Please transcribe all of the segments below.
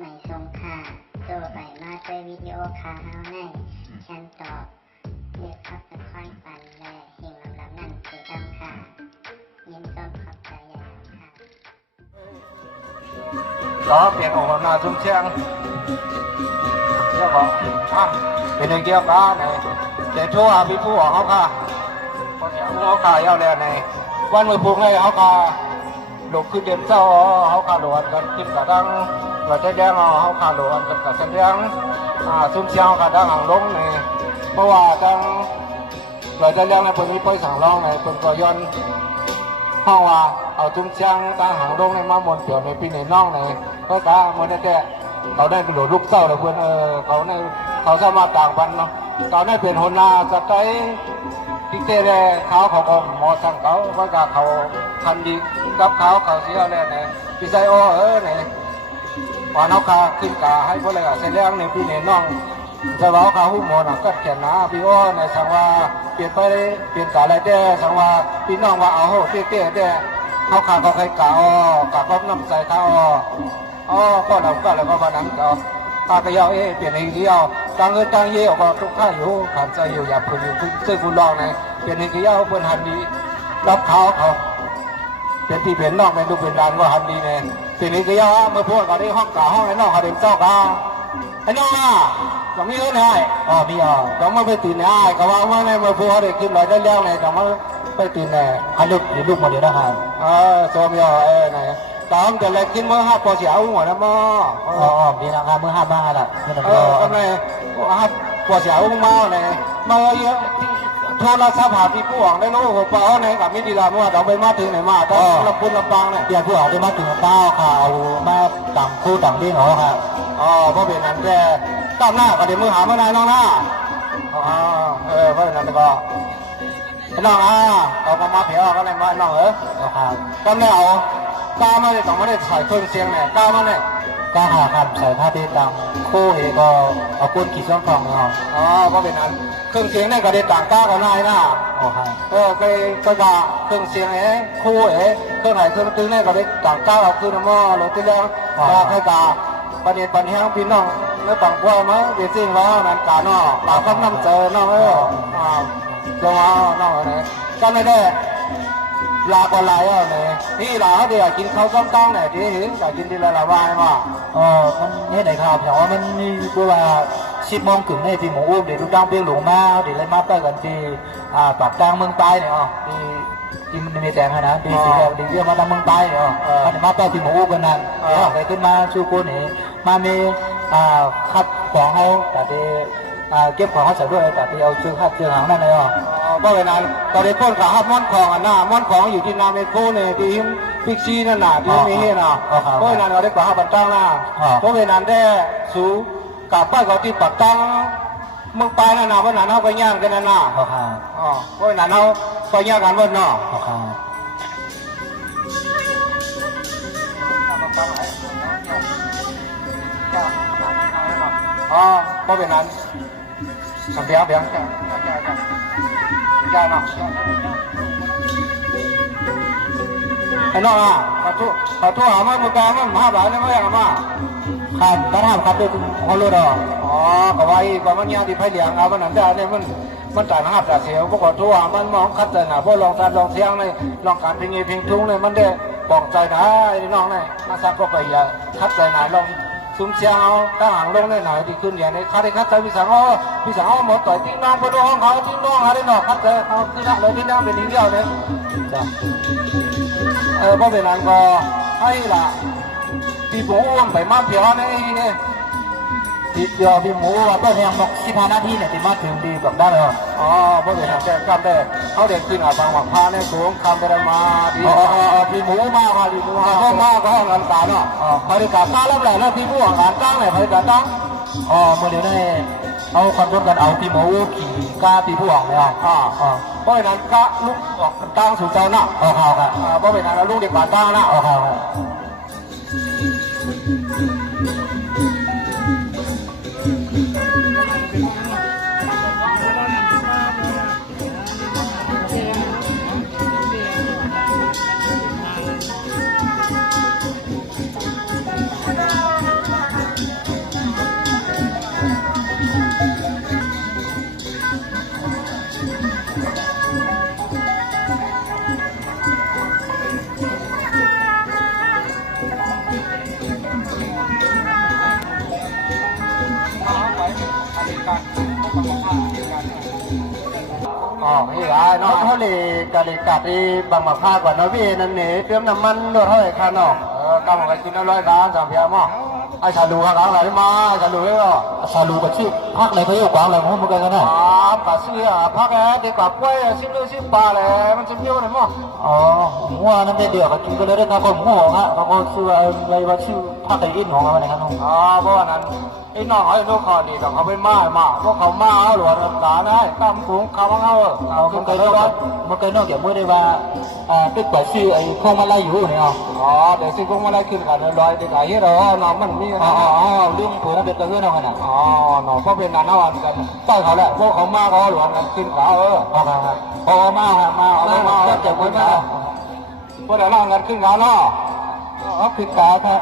ไม่ทรงค่าตัวใบมาด้วยวิดีโอคาเฮาในฉันตอบเลือกขับตะค่อยปันและเฮงลำนั่นคือดำค่ะยินต้นขอบใจใหญ่ค่ะđó tiền của hôm nào xuống trangแล้วก็เป็นเกี่ยวกับnày để thuaพี่ผู้เขาค่ะพอเสียเขาค่ะยาวแล้วในวันมือพูกให้เขาค่ะหลบขึ้นเด่นเจ้าเขาค่ะหลวนกันขึ้นกระดังเราจะแดงเขาค่ะหลวนกันกระแสดงซุ้มเชียวกระดังหางลงในเพราะว่าจังเราจะแดงในคนนี้ไปสั่งร้องในคนก็ย้อนห้องว่าเอาซุ้มเชียงตั้งหางลงในมาหมดเดี๋ยวในปีในน้องในเพราะกาเมื่อได้เขาได้กระโดดลูกเศร้าเลยเพื่อนเขาสามารถต่างกันเนาะเขาได้เปลี่ยนหัวหน้าจะได้ที่เตะแร่เขาก็หมอสั่งเขาเพราะกาเขาทำดีกับเขาเสียแล้วเนี่ยพี่ไซโอเนี่ยพอเขาขาขึ้นกาให้พวกอะไรเสร็จแล้วในปีในน้องจะบอกเขาหุ้มหมดก็แข่งนะพี่โอเนี่ยสั่งว่าเปลี่ยนไปเปลี่ยนกาอะไรได้สั่งว่าพี่น้องว่าเอาเตะได้เขาขาเขาใครกาก็น้ำใส่เขาก็เราก็แล้วก็มานั่งก็ก็ยาวเปลี่ยนอีกเดียวต่างเงินต่างเยี่ยวก็ทุกท่านอยู่ขันใจอยู่อย่าพึ่งอยู่ซึ่งคุณลองในเปลี่ยนอีกเดียวเพื่อนหันดีรับเขาเป็นที่เป็นนอกในดูเป็นดานก็หันดีเนี่ยเปลี่ยนอีกเดียวเมื่อพูดกันที่ห้องกาห้องไอ้นอกเขาเดินเจ้ากาไอ้น้องจะมีเงินได้มีต้องมาไปตีนได้ก็ว่าเมื่อในเมื่อพูดเขาเด็กขึ้นลอยได้แล้วไงต้องมาไปตีนเนี่ยให้ลูกมาเดี๋ยวนะครับโซมีไหนตอนจะเล็กกินเมื่อ5 ปอเสียเอาหัวนะมั้งดีนะครับเมื่อ5 บ้าละก็ไม่5 ปอเสียเอามาเนี่ยมาเยอะโทรศัพท์หาพี่ผู้หวังได้รู้หัวเปล่าเนี่ยกับมิตรลาว่าเราไปมาถึงไหนมาต้องลำพูนลำปางเนี่ยเดี๋ยวผู้หวังได้มาถึงเก้าข่าวมาต่างคู่ต่างดิ้งเหรอครับเพราะเป็นนั้นแค่ต้อมหน้าก็เดี๋ยวมือหาเมื่อไหร่น้องหน้าเพราะนั้นก็น้องเขาก็มาเผียวก็เลยมาน้องครับก็ไม่เอากามาเลยต้องมาได้ใส่เครื่องเสียงเนี่ยกามาเนี่ยกาหาคำใส่ผ้าดีตังคู่เอก็เอาก้นขีดช่องฟองเนาะก็เป็นนั้นเครื่องเสียงเนี่ยก็ได้ต่างกากันได้นะก็จะเครื่องเสียงคู่เครื่องไหนเครื่องตื้อเนี่ยก็ได้ต่างกาเอาขึ้นมาหรือที่แล้วให้กาประเด็นปัญหาพี่น้องแล้วต่างพวกมั้งเดี๋ยวจริงแล้วนั่นกาเนาะต่างข้ามน้ำเจอเนาะจังหวะเนาะเนี่ยก็ไม่ได้ลาก็ลายเนี่ยนี่เราเดี๋ยวกินข้าวต้มตั้งเนี่ยที่เห็นจะกินทีละละวายมามันนี่ไหนครับแต่ว่ามันมีตัว10 โมงถึงในที่หมูอุ้มเดี๋ยวลูกจ้างเปี้ยงหลวงมาเดี๋ยวเลยมาไปกันที่ปากกลางเมืองใต้เนี่ยที่มันมีแตงนะที่สีแดงที่เรียกมาทางเมืองใต้เนี่ยมันมาไปที่หมูอุ้มกันนั่นเดี๋ยวไปขึ้นมาชูกุนเห็นมามีคัดของเขาแต่ที่เก็บของเขาใส่ด้วยแต่ที่เอาเชือกคัดเชือกหางนั่นเลยเพราะเวลาตอนนี้ต้นขาห้ามม้อนของหน้าม้อนของอยู่ที่นาเมโคเนี่ยที่พิกซีนั่นน่ะที่มีเห็นน่ะเพราะเวลาเราได้กว่าห้าปัจจังน่ะเพราะเวลาได้สูกับป้ายเขาที่ปัจจังเมืองปลายนั่นน่ะเพราะนั้นเขาก็ย่างกันนั่นน่ะเพราะเวลาเขาก็ย่างกันวันน่ะเพราะเวลาเบียงได้เนาะไอ้น้องขอโทษหามันมือกลางมัน5 บาทนี่ไม่ยังมาครับต้องทำครับด้วยเขารู้ดอกก็ว่าอีกว่ามันยาที่ไผ่เหลียงเอามันนั่นได้เนี่ยมันจ่าย5 บาทเสียพวกขอโทษมันมองคัดใจหนาพวกลองการลองเสียงเลยลองการพิงเพิงทุ่งเลยมันได้บอกใจนะไอ้น้องเนี่ยมาซักก็ไปอย่าคัดใจหนาลองซุ้มเชียงเอาถ้าหางลงได้หน่อยที่ขึ้นอย่างนี้คัดได้คัดใจพี่สังเอาหมดต่อยทิ้งน้องไปดูห้องเขาทิ้งน้องอะไรหน่อยคัดใจเอาที่นั่นเลยที่นั่นเป็นอีกเดียวเลยเพราะเป็นนั้นก็ให้ละพี่หมูไปมาเพียวนี่ที่เดียวพี่หมูว่าก็ยังบอก15 นาทีเนี่ยที่มาถึงดีแบบได้เลยเพราะเป็นนั้นแกกลับได้เขาเด็กขึ้นบางหมักพาเนี่ยสูงคำไปมาพี่หมูมากพี่หมูมากก็งานการเนาะบริการตั้งแล้วแหละแล้วพี่หมูงานตั้งเลยบริการตั้งเมื่อเดี๋ยวนี้เอาคอนโทรลกันเอาพี่หมูขี่กาพี่ผู้ออกเลยเพราะฉะนั้นก็ลูกออกตั้งสู่เจ้าหน้าครับเพราะเป็นนั้นลูกเด็กป่าตั้งหน้า อ๋อนี่ไอ้น้องเขาเลยกะเลยกัดที่บางมะพร้าวก่อนนะพี่นั่นนี่เตรียมน้ำมันรถให้ข้าน้องกำลังไปกินน้ำร้อยล้านสามเพียมั้งไอ้ชาลูข้างหลังอะไรมาชาลูเลยอ่ะชาลูกับชื่อพักในเขาอยู่กวางอะไรมั้งมันกันกันนะป่าเสียพักแอดีกว่าป่วย10 ปลาเลยมันจะมีอะไรมั้งอ๋อหัวนั่นเดียวกับกินก็เลยได้ทำคนหัวฮะเขาก็ซื้ออะไรว่าชื่อพักในอินของอะไรกันน้องอ๋อเพราะว่านั้นไอ้น้องไอ้ลูกคอดีต้องเขาไปมาพวกเขามาเอาหลวงรักษาได้ตามกรุงเขาเอามันเคยนอกจากไม่ได้ว่าตึกกว่าชื่อไอ้คงมาไล่อยู่เนี่ยอ๋อเดี๋ยวซื้อคงมาไล่ขึ้นกันลอยเด็กไอ้เหี้ยเราน้องมันมีอ๋อเรื่องผัวนั่นเป็นกระเพื่อนเอาขนาดอ๋อน้องก็เป็นนานวันกันต้อยเขาแหละพวกเขามาเขาหลวงกันขึ้นเขาพอมาจะไม่มาพวกเดี๋ยวเราเงินขึ้นเขาเนาะขึ้นเขาครับ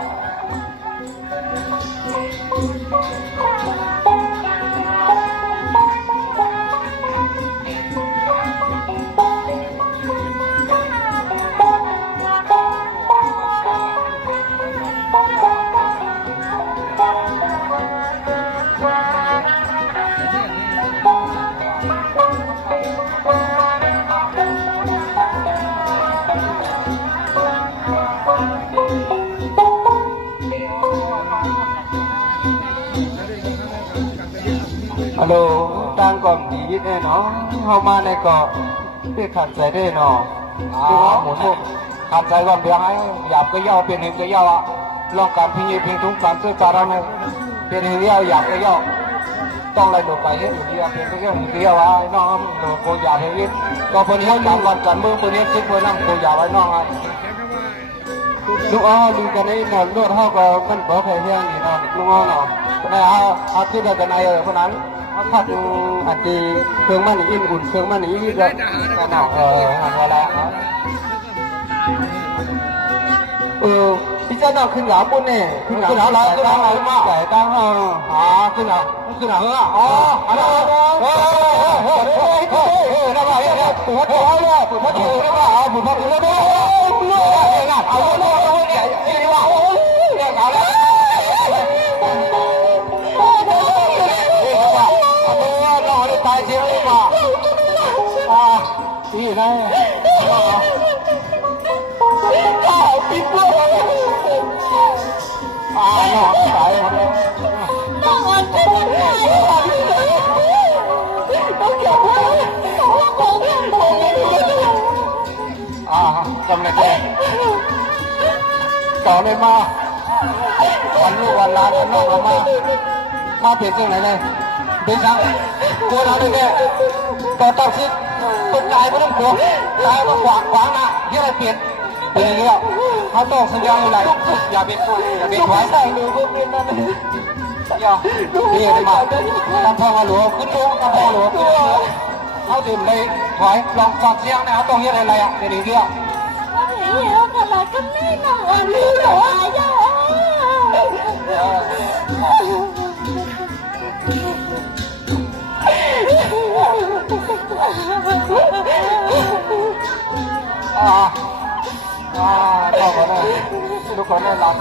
ฮัลโหลตั้งก่อนดีแน่นอนเข้ามาในเกาะเพื่อขัดใจได้เนาะคือว่าหมุนพวกขัดใจก่อนเบียงให้หยาบก็ย่อเป็นเห็นก็ย่ออะลองการพิจิตรพิงทุกการซื้อจาระเนี่ยเป็นเห็นย่อหยาบก็ย่อต้องอะไรหลุดไปเห็นอยู่ดีเป็นก็ย่อหนึ่งก็ย่อว่าน้องหนูโกยาเห็นก็เป็นเห็นตามวันกันเมื่อเป็นเห็นซิเมื่อนั่งโกยาไว้น้องอ่ะลูกอ้อลืมกันไอ้หนอนเลือดห่อก็มันบอกแค่เฮี้ยงนี่เนาะลูกอ้อเนาะนะฮะอาทิตย์ละกันไอ้เพราะนั้นพัดอันที่เครื่องมันอิ่มอุ่นเครื่องมันอิ่มเลยก็หนาวอันว่าแล้วพี่เจ้าหน้าขึ้นหลาปุ่นเนี่ยขึ้นหลาอะไรขึ้นหลาอะไรมาแต่ตั้งขึ้นหลาเฮ้ออ๋ออะไรได้ป่ะเนี่ยปวดหัวเลยปวดหัวได้ป่ะปวดหัวได้ป่ะเอาเลยนี่ว่าเนี่ยเอาเลยตายเสียเลยป่ะนี่ไงปิดเลยหนอนตายหมดเลยต้องอ่อนแรงต้องเก็บไว้จำเลยแกต่อเลยมาวันลูกวันลาวันน้องเรามาเปลี่ยนเรื่องไหนเลยเป็นสังตัวเราเนี่ยต่อตัดสินต้นใจไม่ต้องกลัวตายมาขวางนะที่อะไรเปลี่ยนเป็นอย่างนี้เขาต้องสัญญาอะไรอย่าเป็นหวายใส่หนูก็เป็นนั่นอย่าดีเลยมาตามทางหลวงขึ้นลงตามทางหลวงเขาดื่มเลยถอยลองฟังเสียงนะเขาต้องเฮ็ดอะไรอ่ะเป็นอย่างนี้ก็เลยก็ไม่นอนรู้หรอต่อไปนะทุกคนได้รับ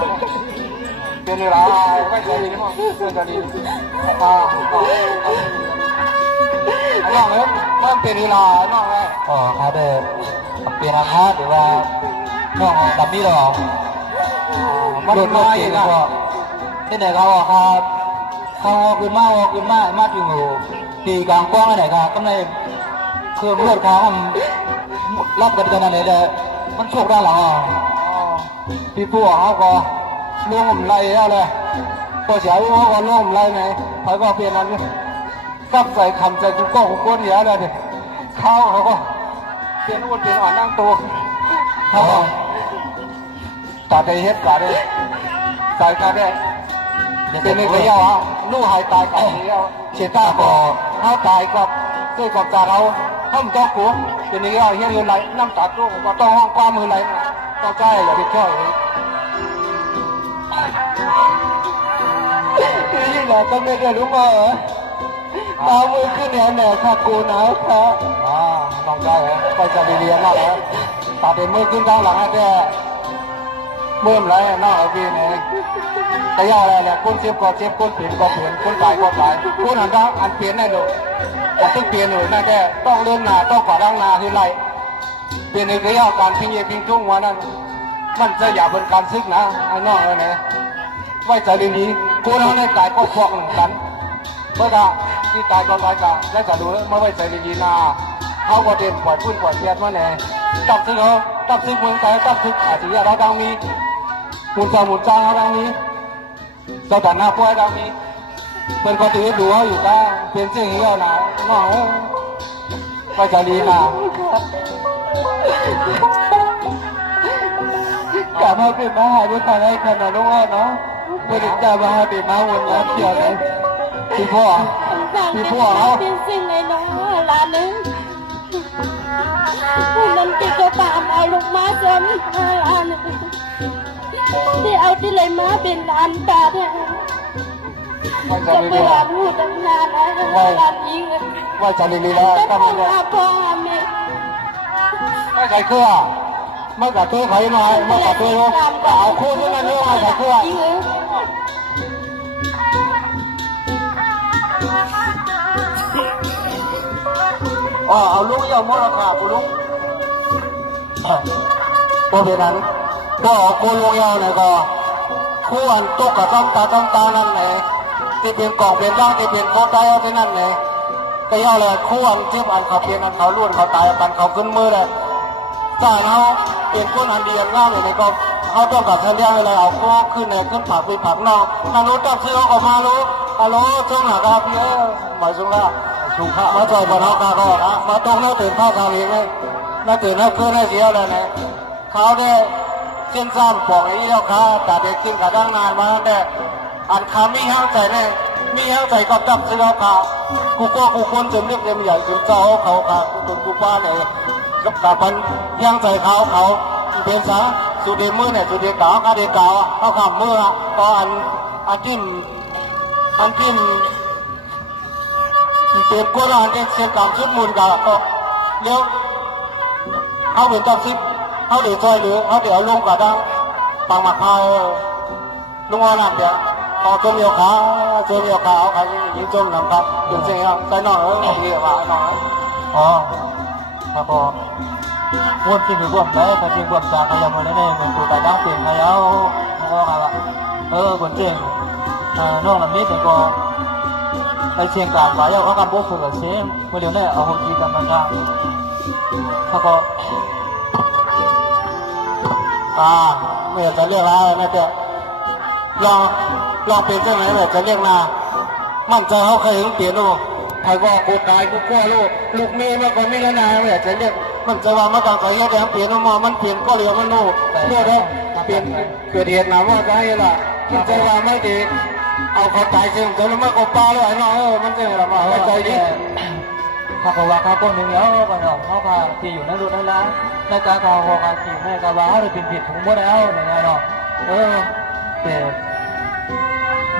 เป็นอะไรไม่ใช่ดีมั้งเป็นจะดีน้องเลยมันเป็นอะไรน้องเลยเขาเดินเปลี่ยนอาคาหรือว่าน้องดำนี่หรอมันโดนน้อยนะที่ไหนเขาครับเขาขึ้นมาถึงตีกลางกว้างไหนครับก็เลยคือเลือดเขารับกันกันอะไรเลยมันโชคได้หรอพี่ผู้เขาก็ล่วงไล่อะไรพอเสียเขาก็ล่วงไล่ไงเขาก็เปลี่ยนนั้นซับใส่คำใจกูก็กูก้นเยอะเลยดิเขาก็เปลี่ยนอ้วนเปลี่ยนอ่อนนั่งตัวเขาตัดใจเฮ็ดกันเลยใส่กันได้เป็นในกระยาลูกหายตายกันเสียตาบ่เขาตายกับด้วยกับตาเราห้องต้องกูเป็นในกระยาเฮียเงินไหลน้ำตาตัวก็ต้องห้องความมือไหลต้องใจอย่าไปช่วยนี่แหละต้องไม่ได้รู้มาตามือขึ้นแหน่ข้ากูหนาวครับน้องใจไปจะดีเรียนแล้วตาเป็นมือขึ้นข้างหลังแค่เมื่อไรน้าเอาพี่เนี่ยแต่ยาอะไรเนี่ยคนเจ็บก็เจ็บคนเปลี่ยนก็เปลี่ยนคนตายก็ตายคนหันด้านอันเปลี่ยนได้เลย แต่ต้องเปลี่ยนเลยน่าจะต้องเลื่อนหนาต้องขวาดังนาที่ไรเปลี่ยนในเรื่องการพิงเยพิงทุ่งวันนั้นมันจะอย่าเป็นการซึกนะไอ้น้องเลยนะไว้ใจดีๆกูน้องในตายก็พวกหนึ่งกันเมื่อที่ตายก็ตายกันและจะดูไม่ไว้ใจดีๆนะเขาก็เด่นปล่อยพื้นปล่อยเทียนมาเนี่ยตับซึกเขาตับซึกเมืองไทยตับซึกอาชีพเราดังมีมุนจามุนจางเราดังมีสถานะป่วยดังมีเป็นคนที่ดูเขาอยู่ได้เป็นเสียงเหี้ยนะน้องไว้ใจดีนะกลับมาเป็นมหาวิทยาลัยขนาดนู้นเนาะไม่ได้จะมาเป็นมาวันนี้เที่ยวเลยพี่พ่อเขา เป็นสิ่งในน้องหลานนึงนั่นที่ก็ตามเอาลูกมาจนหลานที่เอาที่เลยมาเป็นหลานตาเนี่ยจะไปหลานหูตั้งนานนะหลานยิง ว่าจะลีแล้ว แต่ ก็ พ่อ ไม่ได้ หาพ่อหาแม่ ไม่ใส่เครื่องไม่กับตัวไผ่หน่อยไม่กับตัวเอาคู่ที่นั่นเรื่องไม่ใส่เครื่องอ๋อเอาลูกยาวมราคาปุ๊ลุงพอเป็นนั้นก็คู่ลูกยาวเนี่ยก็คู่อันตกกับต้องตานั่นไงที่เป็นกล่องเป็นร่างที่เป็นข้อใจเอาที่นั่นไงก็ย่อเลยคู่อันเจ็บอันเขาเปลี่ยนอันเขาล้วนเขาตายอันเขาขึ้นมือเลยถ้าเขาเป็นคนอันเดียนง่ายเลยก็เขาต้องกับเธอเลี้ยงอะไรเอาคู่ขึ้นเลยขึ้นผักไปผักนอกถ้ารู้จับซื้อเขามารู้ฮัลโหลช่วงหน้าครับพี่หมายสุงละมาจอยบนเขากาก็นะมาต้องน่าตื่นผ้าคาลีไหมน่าตื่นน่าเพื่อนน่าเสียอะไรเนี่ยเขาได้เส้นสั้นปอกไอ้เลี้ยวขาแต่เด็กขึ้นกระดังนานมาแต่อันขามีห้างใจเนี่ยมีห้างใจก็จับซื้อเขาขากูก็กูคนจนเรียกเรียมใหญ่จนเจ้าเขาขากูตุนกูป้าเนี่ยกับตาพันห้างใจเขาเป็นสาสุดเดมือเนี่ยสุดเดกาวกาเดกาวเขาขำมือก็อันจิ้มเปิดกวนอันเสียงกำชุดมูลกาก็เลี้ยวเขาเป็นจับซิเขาเดือดใจหรือเขาเดือดลงกระดังปังมาพายลุงอ่อนเดี๋ยวเขาจมเดียวขาเอาขายิงจมหนังครับถึงเสียงใจน้อยดีกว่าน้อยอ๋อครับผมวนจริงหรือวนแล้วแต่จริงวนจากขยับมาเลยเนี่ยมันตัวตาดังเปลี่ยนขยับแล้วอะไรวะวนจริงน้องลำนี้แต่ก็ไอเชียงกลางว่าเอาการโบฝึกกับเสียงเมื่อเดี๋ยวนี้เอาหุ่นดีกันมาจ้าเขาก็ไม่อยากจะเรียกอะไรนะแต่ลองเป็นเจ้าไหนแบบจะเรียกนามั่นใจเขาเคยเห็นเปลี่ยนลูกใครก็กูตายกูกลัวลูกเมย์มาก่อนไม่ได้นาไม่อยากจะเรียกมันจะว่ามาก่อนก็ยังแต่เปลี่ยนมามันเปลี่ยนก็เรียวมันลูกเพื่อได้เปลี่ยนเกิดเหตุนะว่าจะให้ล่ะมันจะว่าไม่ดีเอาเขาตายเสียงจนมันก็ปลาเลยไอ้น้องมันจะอะไรมาใจดีเขาบอกว่าเขาคนหนึ่งแล้วกันเนาะเขาพาที่อยู่ในรถนั่นละในการเขาบอกว่าที่ในการว่าเขาเลยเป็นผิดถุงหมดแล้วอย่างเงี้ยเนาะแต่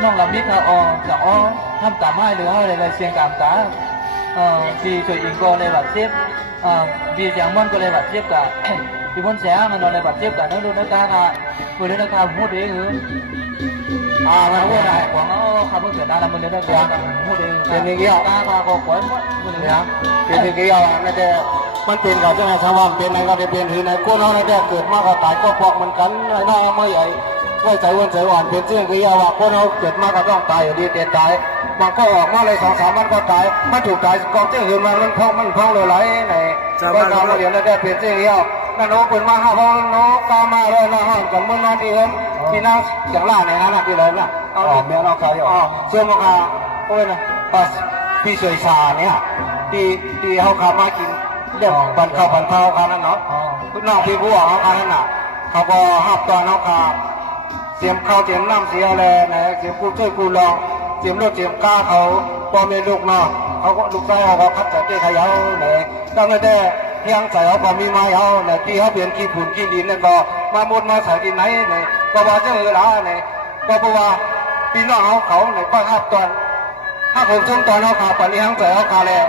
น้องลำนี้เขาจะทำตามให้หรืออะไรเสียงตามตาที่ช่วยอิงก็เลยแบบเจ็บบีเสียงมันก็เลยแบบเจ็บกับที่พ้นเสียมันเลยแบบเจ็บกับนั่นดูนักการคือนักการพูดเองมันพูดได้ของเขาขับรถเสียดายแล้วมันเลยได้การพูดเองเป็นอย่างเงี้ยตาพาก็ขวัญมันเลยนะเป็นอย่างเงี้ยนั่นแต่มันเป็นกับเจ้าในชาวบ้านเป็นในก็จะเป็นที่ในกู้น้องในแต่เกิดมากก็ตายก็พอกมันกันไอ้น้องไม่ใหญ่ไว้ใจวันใจอ่อนเป็นเรื่องเงี้ยว่ากู้น้องเกิดมากก็ต้องตายอยู่ดีเตียนตายบางก็ออกมาเลย2-3 วันก็ตายมันถูกตายกองเจ้าหืนมันพ้องเลยไหลในก็ทำมาเดี๋ยวในแต่เป็นเรื่องเงี้ยนั่นโน้เป็นมาห้าพ้องโน้ตามมาเลยนะห้องกันเมื่อนอนที่เห็นที่นั่งอย่างล่าในนั้นที่เลยนะเมียน้องเขาอยู่เชื่อมาโอ้ยนะปัสพี่เฉยชาเนี่ยที่เขาขับมากินเรียกบันเข้ากันนั่นเนาะคุณน้องพี่ผู้เขากันนั่นน่ะเขาก็หับตอนเขาขับเสียมเข้าเสียมน้ำเสียอะไรนะเสียมกูช่วยกูลองเสียมรถเสียมก้าเขาพอมีลูกเนาะเขาก็ลูกชายเขาคัดจัดที่ขยาวเนี่ยตั้งแต่เที่ยงใส่เขาก็มีไม้เขาเนี่ยที่เขาเปลี่ยนขี้ฝุ่นขี้ดินเนี่ยก็มาหมดมาใส่ที่ไหนเนี่ยก็ว่าจะละเนี่ยก็เพราะว่าพี่น้องเขาเนี่ยก็หับตอนถ้าผมช่วงตอนเขาขับไปเลี้ยงใส่เขาขาแล้ว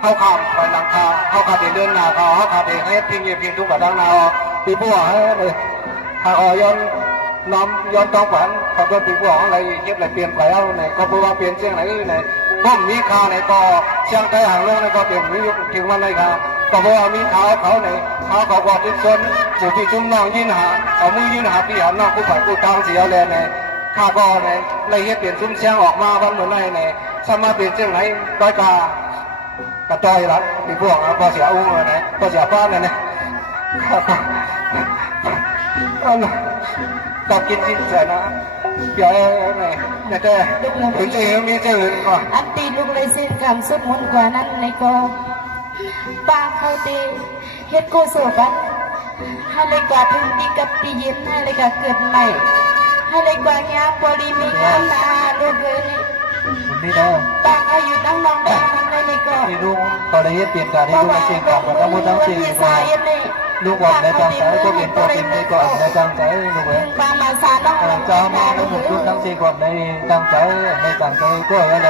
เขาข้ามไปหลังคาเขาขาดเดินหน้าเขาขาดเดินให้พิงเงียบพิงทุกกระดังนาปีบัวเลยถ้าย้อนต้องฝันเขาโดนปีบัวอะไรเย็บอะไรเปลี่ยนไปเอาไหนเขาบอกว่าเปลี่ยนเชียงไหนไหน ผมมีข่าวในก็เชียงไต้หางโลกในก็เป็นมีถึงวันไหนครับก็บอกว่ามีข่าวเขาในข่าวเขาบอกทุกคนผู้ที่จุ่มน้องยินหาเอามือยินหาพี่หาน้องผู้ฝ่ายผู้ทางเสียเลยในข้าก็ในละเอียดเปลี่ยนซุ้มเชียงออกมาวันเหมือนในสามารถเปลี่ยนเชียงไหนต้อยกากระต้อยรัดที่พวกพอเสียอุ้งเลยนะพอเสียป้าเลยนะก็กินสิ้นเสียนะเดี๋ยวเนี่ยแต่ถึงจะมีเจอก่อน อันตีลูกเลยสิ้นคำสุดมนกว่านั้นเลยก็ป้าเขาตีเฮ็ดโกโซบันให้เลยกว่าถึงตีกับตียิ้มให้เลยกว่าเกิดใหม่ให้เลยกว่าเนี้ยปริมีงามนาลูกเลย นี่นะ ป้าเขาอยู่ตั้งน้องบ้านเลยก็ ที่ลุงก็ได้เปลี่ยนการให้ลุงมาเชียงกับทั้งหมดทั้งสี่ก็ลูกหวังในจังใจก็เป็นตัวเป็นในก่อนในจังใจลูกเอ๋ย ป้ามาสาน้อง จะมาในหมู่ชุดทั้งสี่ก่อนในจังใจในจังใจก็อะไร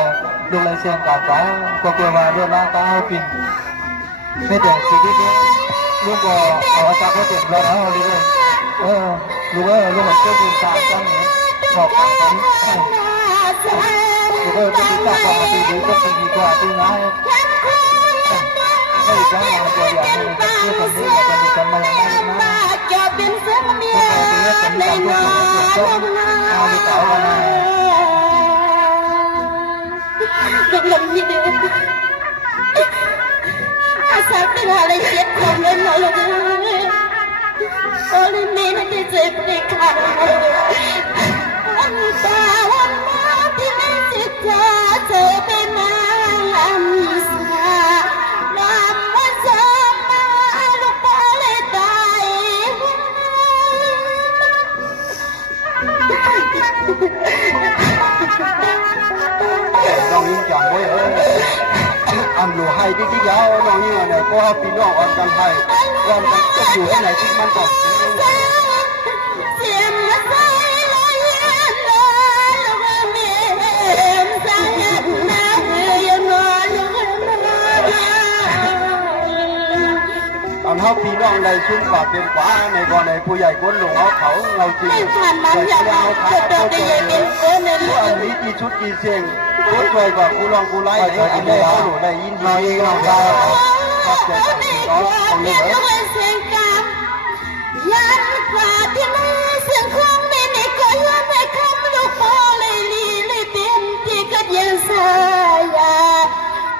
ลูกเลยเชียงกับสายก็กลัวว่าเรื่องร่างกายปิ่นไม่แต่สิ่งที่นี้ลูกก็เอาจากเขาเจ็บแล้วลูกลูกลูกเหมือนเจ้าบุญตาจังนี้บอกกันลูกจะติดตามความดีดีก็ดีกว่าที่ไหนไม่จ้างงานตัวอย่างนี้ก็เพื่อคนนี้จะมีกันมาอย่างนั้นนะจะเป็นเสมียในน้องเอาไปต่อวันนั้น ลมยี่เดืออาสาเป็นอะไรเจ็บของเล่นเราเลยโอ้ยมีนั่นที่เจ็บในขาอันตาวันมาที่ไม่สิทธาเธอเป็นมาอันสานำมาสมาลูกปลาเลยตายน้องยิ่งจังเว้ยอันอยู่ให้ที่ยาวน้องยิ่งเนี่ยก็พี่น้องอันกันให้วันกันจะอยู่ที่ไหนที่มันก็เสียงละไส้ลอยเย็นลอยละว่าเมียมสายน้ำเรือยังนอนยังนอน อันเขาพี่น้องในชุ่มปากเป็นฟ้าในก่อนในผู้ใหญ่คนหลวงเขาเราจริง ไม่ผ่านมันอย่างว่าจะโดนได้ยังเป็นเพื่อนใน อันนี้กี่ชุดกี่เสียงรถไฟกว่ากูลองกูไล่เลยอันนี้เขาหนูได้ยินดีเราได้ครับเจ้าน้องของนี้เหรอ เสียงกามยันกว่าที่มือเสียงคงไม่ในก็ยันในคำลูกพ่อเลยลีเลยเป็นที่กัดยันสายา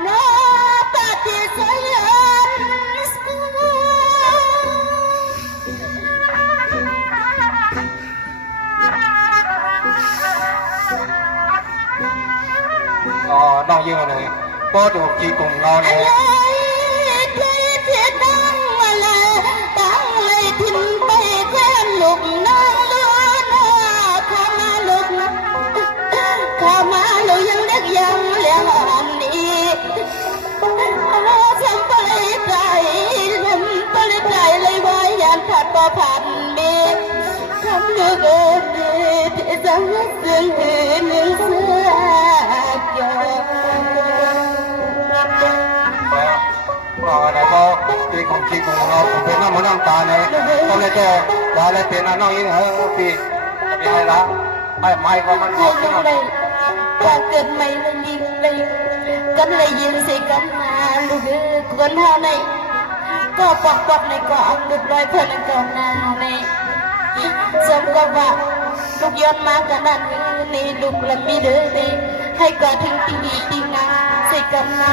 โนปฏิเสยนอ๋อน้องยืนเลยก็ดูกี่กลุ่มงอนเลย ลูกน้องลูกน้าข้ามาลูกข้ามาลูกยังเด็กยังเลี้ยงอันนี้ทำไปใจทำไปใจเลยว่ายันผัดบ่ผ่านมีทำลูกเอ๋ยที่จะซึ้งหนึ่งเสือยก็อะไรก็ปีของกี่กลุ่มเราเป็นน้ำมันน้ำตาเนี่ยก็เลยแค่ได้เลยเป็นน้องยิ่งปีปีให้ละไม่ก็มัน ยังเลยว่าเกิดไม่เลยยินเลยกันเลยยินสิกันมาลูกคนเฮาในก็ปอกในก็เอาลูกลอยเพื่อนก่อนหน้าในสมกับว่าลูกย้อนมาขนาดนี้ลูกละมีเด้อนี่ให้ก็ถึงตีงาสิกันมา